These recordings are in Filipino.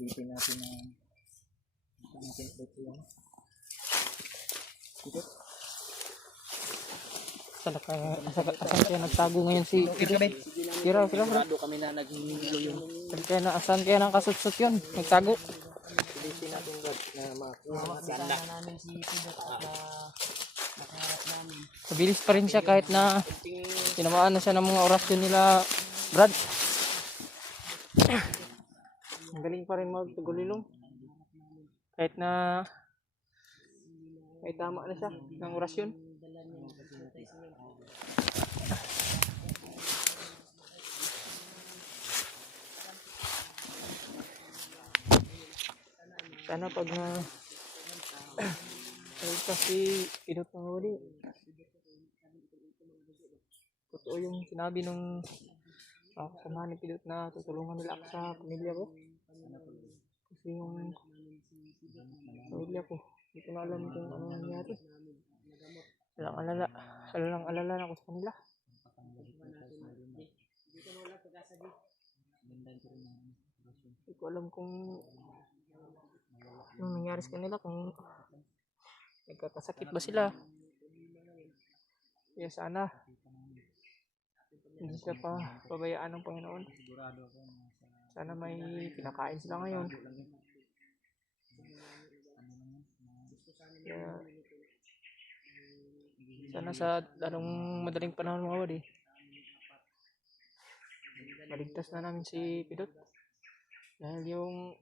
Silipin natin na natin ito yung Pidot. Saan kaya nagtago ngayon si Pidot? Kira bro. Kami na naghihilo yung Saan kaya nakasutsut yun? Nagtago. silipin natin Brad na makuha sana namin si Pidot at nakaharap namin. Mabilis pa rin siya kahit na tinamaan na siya ng mga orasyon nila, Brad. Ang galing pa rin magtugulilong. Kahit na may tama na siya ng orasyon. Sana pag na kasi Pidot ng huli. Totoo yung sinabi nung kasamahan ni Pidot na tutulungan nila ako sa pamilya ko. Kasi yung pamilya ko, hindi ko na alam kung ano nangyari. Salang alala na ako sa kanila. Hindi ko alam kung anong nangyari sa kanila, kung nagkakasakit ba sila. Kaya sana hindi sila pa pabayaan ng Panginoon. Sana may kinakain sila ngayon. Kaya sana sa anong madaling panahon mga wadi, maligtas na namin si Pidot. Dahil yung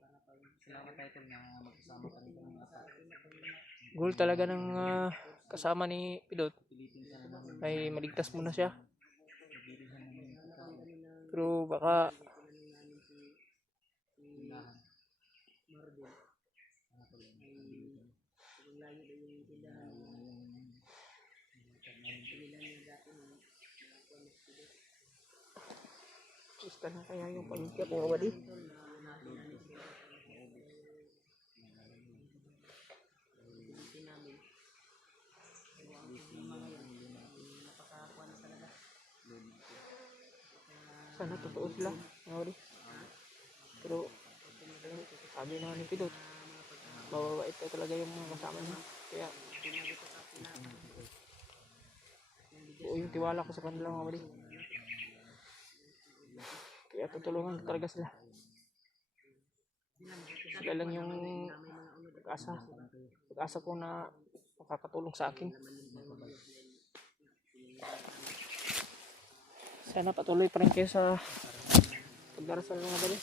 goal talaga ng kasama ni Pidot ay maligtas muna siya. Pero baka gusto na kaya yung pamilya mga wadi. Sana totoo sila mga wadi. Pero sabi na ni Pidot, mababait ka talaga yung mga kasama niya. Kaya buo yung tiwala ko sa kanila mga wadi. Kaya tutulungan ko talaga sila. Sila lang yung pag-asa ko na makakatulong sa akin. Sana patuloy pa rin kayo sa pagdarasal mga dali.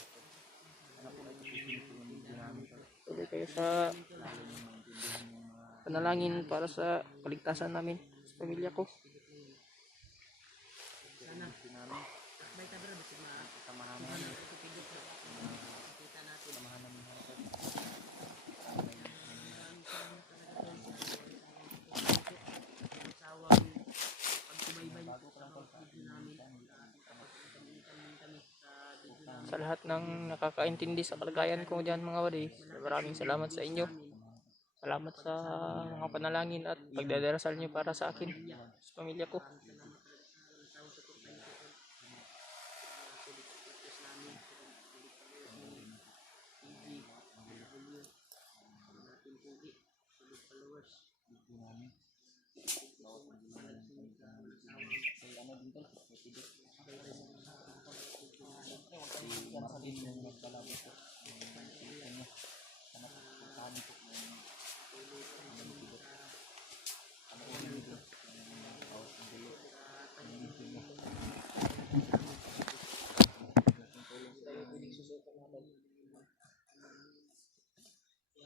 Patuloy kayo sa panalangin para sa kaligtasan namin sa pamilya ko. Sa lahat ng nakakaintindi sa kalagayan ko dyan mga wadi, maraming salamat sa inyo. Salamat sa mga panalangin at pagdadarasal nyo para sa akin, sa pamilya ko.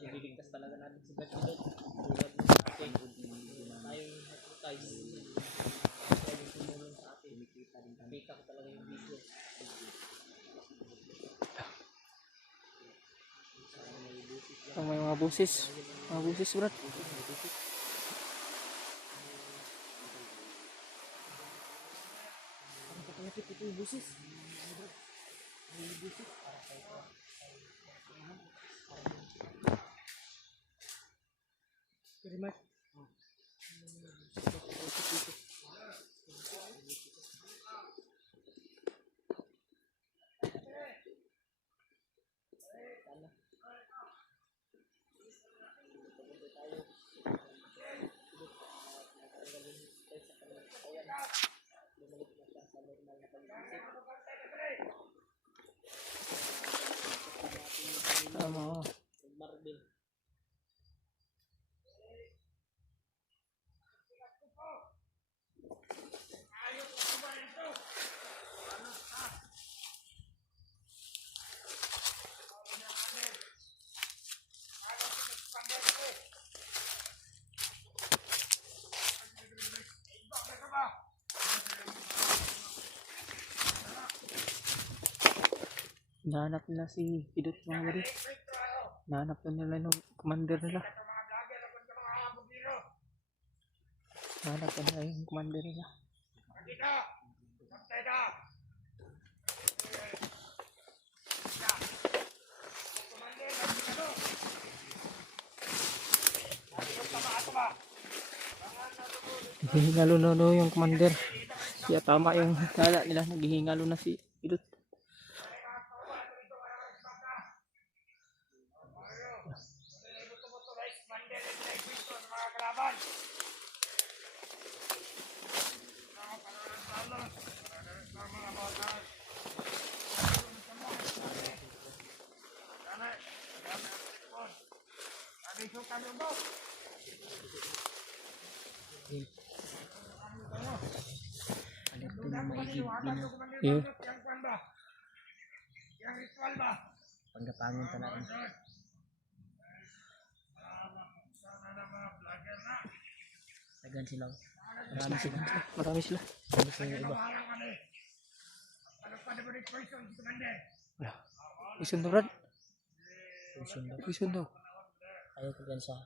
Ililigtas talaga natin si Pidot. Tulad ng ating tayong hypocrites. Tayong tumulong sa atin. Nakita ko talaga yung video. Ang may mga busis. Mga busis, Brad. Ang kapalapit ito yung busis. May busis. Very much. Sana Tama oh. Marbil. Nahanap nila si Pidot mga bari. Nahanap na nila yung commander nila. Nahanap na nila yung commander nila. Hihingalo na no yung commander. Kaya tama yung kala nila. Naghihingalo na si Pidot. Yun. Pagkapangin talaga. Tagan sila. Marami sila. Marami sila. Marami sila yung iba. Wala. Ison daw Brad. Sundo. Ison daw. Ayaw ko gansa.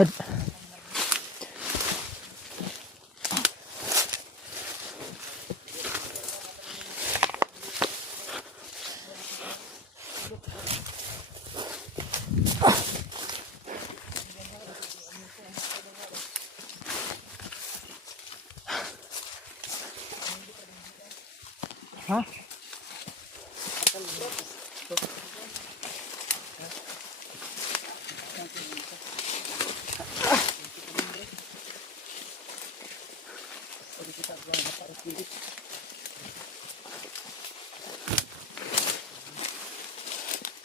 Good. Ha?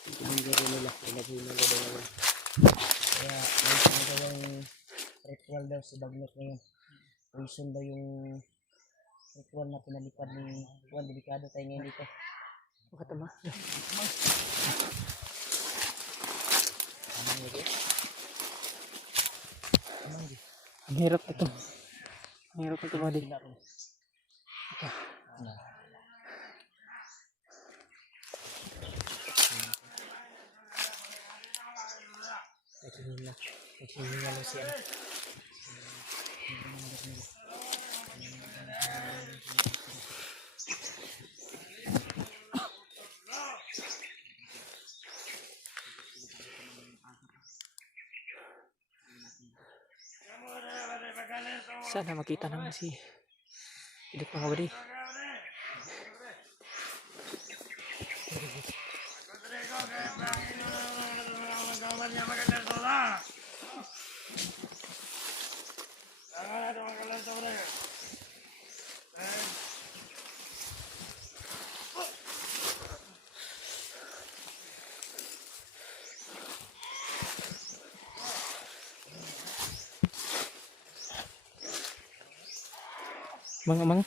Pinagiro nila. Pinaghina nila nila. Kaya may sinagawang ritual daw si Bagnot ngayon. Poison daw yung ritual na pinalipad ni Juan. Delikado tayo ngayon dito. Makatama. Ang hirap ito. Ang hirap ito buddy. Ito nila. Naghihinalo siya. Sana makita naman si Pidot mga buddy. Mga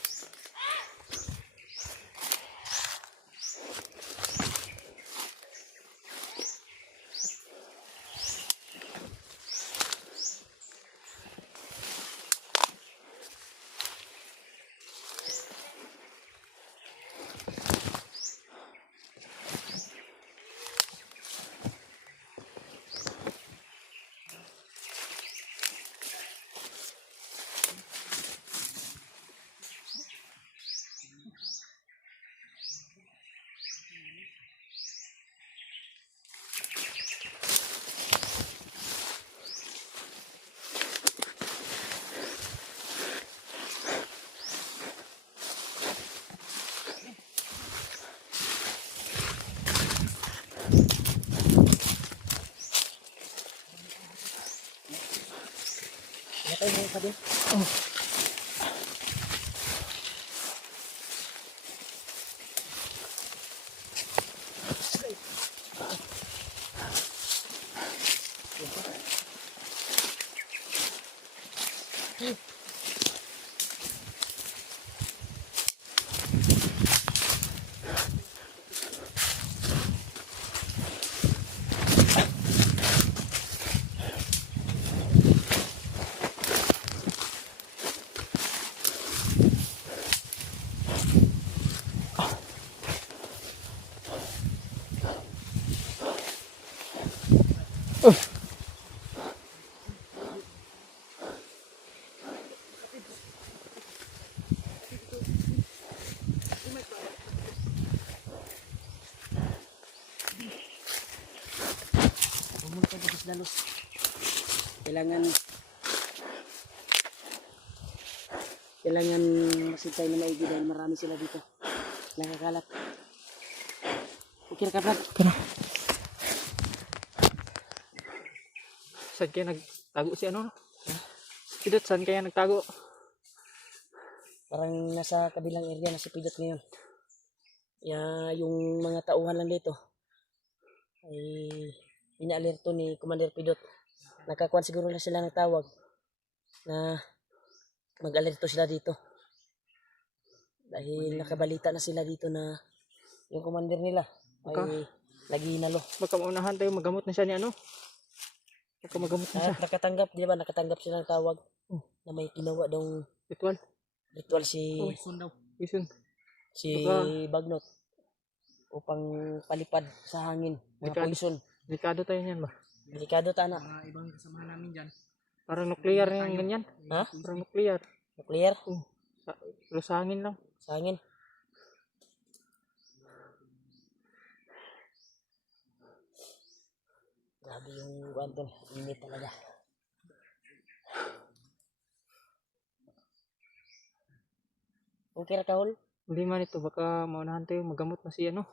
Natay mo pa din. Pumunta dito sa dalos. Kailangan masintay na maigi dahil marami sila dito. Nakakalat. Okay ka, Brad? Kana. Saan kaya nagtago si ano? Pidot, saan kaya nagtago? Parang nasa kabilang area na si Pidot ngayon. Yung mga tauhan lang dito ay inaalerto ni Commander Pidot. Nakakuan siguro na sila ng tawag na mag-alerto sila dito. Dahil nakabalita na sila dito na yung commander nila ay naghihinalo. Baka maunahan tayo, magamot na siya ni ano? Baka magamot na siya. At nakatanggap, di ba? Nakatanggap sila ng tawag na may ginawa daw ritual si Bagnot upang palipad sa hangin. Mga poison. Delikado tayo niyan ba? Delikado ta na. Ibang kasamahan namin dyan. Parang nuclear yung ganyan. Ha? Parang nuclear. Nuclear? Pero sa hangin lang. Sa hangin. Grabe yung guwanto. Init talaga. Okay ra kahol? Hindi man ito, baka maunahan tayo, magamot na si ano.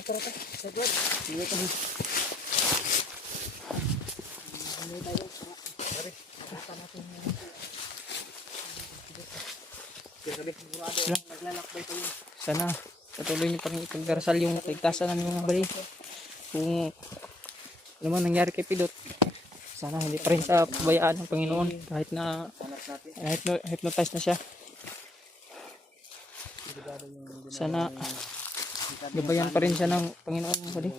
Tara. Sagod. Sige kami. Ano tayo? Tara. Punta natin yung sigurado naglalakbay tayo. Sana patuloy niyo pa rin ipagdarasal yung kaligtasan ng mga bali. Kung ano man nangyari kay Pidot, sana hindi pa rin sa pabayaan ng Panginoon kahit na hypnotize na siya. Sana gabayan pa rin siya ng Panginoon mga bali.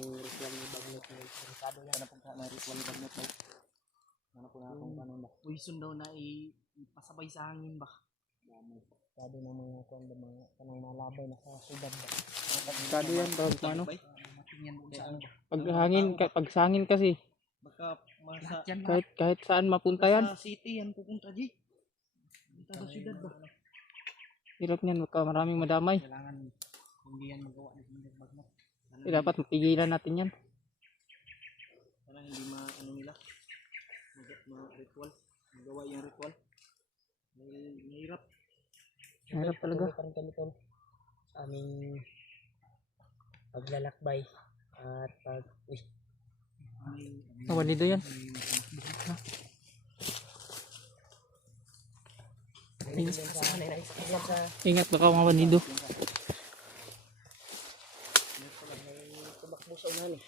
Ano po na akong kanon ba? Poison daw na ipasabay sa hangin ba? Kado ng mga kuan ba mga kanang malabay na sa sudad ba. Kado yan pag ano. Matingyan doon sa ano ba? Pag hangin, pag sa hangin kasi, Baka Lahat masa yan kahit saan mapunta yan. sa city yan pupunta di. Punta sa syudad ba? Hirap niyan, baka maraming madamay. Kailangan hindi yan magawa ni Kinder Bagnat. Dapat mapigilan natin yan. Sana hindi ano nila. Ritual. Magawa yung ritual. Mahirap. Hirap talaga. Karon kami tol. Sa aming paglalakbay at pag Nawalido yan. Ingat baka mawanido. tumakbo sa unahan eh.